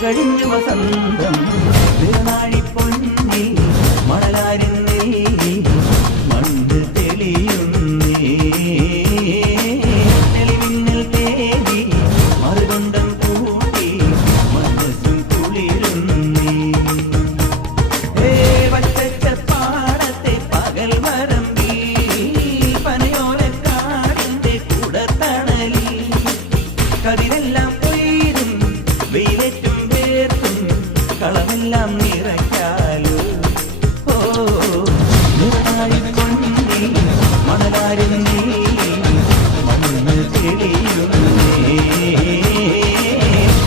കഴിഞ്ഞു വസന്തം തിരുനാഴി പൊന്നി മണലാരുന്നേ മണ്ണ് തെളിയുന്നേ തെളിമിന്നൽ തേടി മറുകൊണ്ടം കൂട്ടി മനസ്സും കുളിരുന്നേ വച്ചപ്പാടത്തെ പകൽ വരമ്പി പനയോലക്കാടിന്റെ കൂടത്തണലി കതിരെല്ലാം കൊയ്തും വെയിലേറ്റും വേർത്തും കളമെല്ലാം